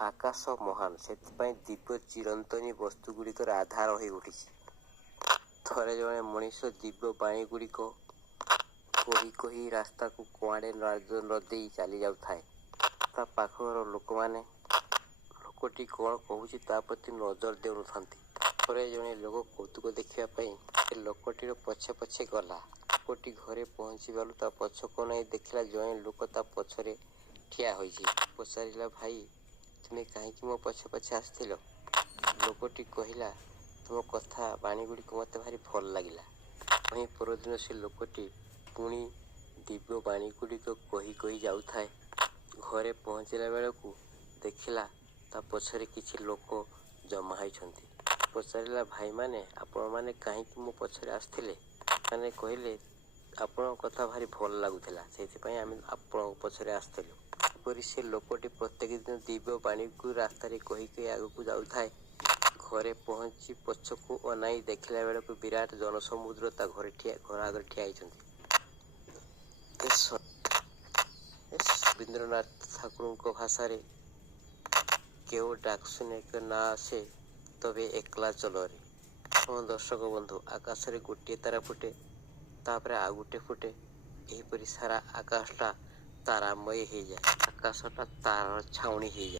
ଆକାଶ ମହାନ, ସେଥିପାଇଁ ଦିବ୍ୟ ଚିରନ୍ତନୀ ବସ୍ତୁଗୁଡ଼ିକର ଆଧାର ହୋଇ ଉଠିଛି। ଥରେ ଜଣେ ମଣିଷ ଦିବ୍ୟ ବାଣୀଗୁଡ଼ିକ କହି କହି ରାସ୍ତାକୁ କୁଆଡ଼େ ନ ଦେଇ ଚାଲି ଯାଉଥାଏ। ତା ପାଖର ଲୋକଟି କ'ଣ କହୁଛି ତା ପ୍ରତି ନଜର ଦେଉନଥାନ୍ତି। ଥରେ ଜଣେ ଲୋକ କୌତୁକ ଦେଖିବା ପାଇଁ ସେ ଲୋକଟିର ପଛେ ପଛେ ଗଲା। ଲୋକଟି ଘରେ ପହଞ୍ଚିବାରୁ ତା ପଛକୁ ଅନାଇ ଦେଖିଲା ଜଣେ ଲୋକ ତା ପଛରେ ଠିଆ ହୋଇଛି। ପଚାରିଲା, ଭାଇ, ତୁମେ କାହିଁକି ମୋ ପଛେ ପଛେ ଆସିଥିଲ? ଲୋକଟି କହିଲା, ତୁମ କଥା ବାଣୀଗୁଡ଼ିକ ମୋତେ ଭାରି ଭଲ ଲାଗିଲା। ପୁଣି ପରଦିନ ସେ ଲୋକଟି ପୁଣି ଦିବ୍ୟ ବାଣୀଗୁଡ଼ିକ କହି କହି ଯାଉଥାଏ। ଘରେ ପହଞ୍ଚିଲା ବେଳକୁ ଦେଖିଲା ତା ପଛରେ କିଛି ଲୋକ ଜମା ହୋଇଛନ୍ତି। ପଚାରିଲା, ଭାଇମାନେ, ଆପଣମାନେ କାହିଁକି ମୋ ପଛରେ ଆସିଥିଲେ? ସେମାନେ କହିଲେ, ଆପଣଙ୍କ କଥା ଭାରି ଭଲ ଲାଗୁଥିଲା, ସେଥିପାଇଁ ଆମେ ଆପଣଙ୍କ ପଛରେ ଆସିଥିଲୁ। ଏପରି ସେ ଲୋକଟି ପ୍ରତ୍ୟେକ ଦିନ ଦିବ୍ୟ ବାଣୀକୁ ରାସ୍ତାରେ କହି କହି ଆଗକୁ ଯାଉଥାଏ। ଘରେ ପହଞ୍ଚି ପଛକୁ ଅନାଇ ଦେଖିଲା ବେଳକୁ ବିରାଟ ଜନସମୁଦ୍ର ତା ଘର ଆଗରେ ଠିଆ ହୋଇଛନ୍ତି। ରବୀନ୍ଦ୍ରନାଥ ଠାକୁରଙ୍କ ଭାଷାରେ କେଉ ଡାକ ଶୁନେ କେ ନା ଆସେ, ତବେ ଏକଲା ଚଲରେ। ହଁ ଦର୍ଶକ ବନ୍ଧୁ, ଆକାଶରେ ଗୋଟିଏ ତାରା ଫୁଟେ, ତାପରେ ଆଉ ଗୋଟେ ଫୁଟେ, ଏହିପରି ସାରା ଆକାଶଟା ତାରାମୟ ହେଇଯାଏ। ଆକାଶଟା ତାରାର ଛାଉଣି ହେଇଯାଏ।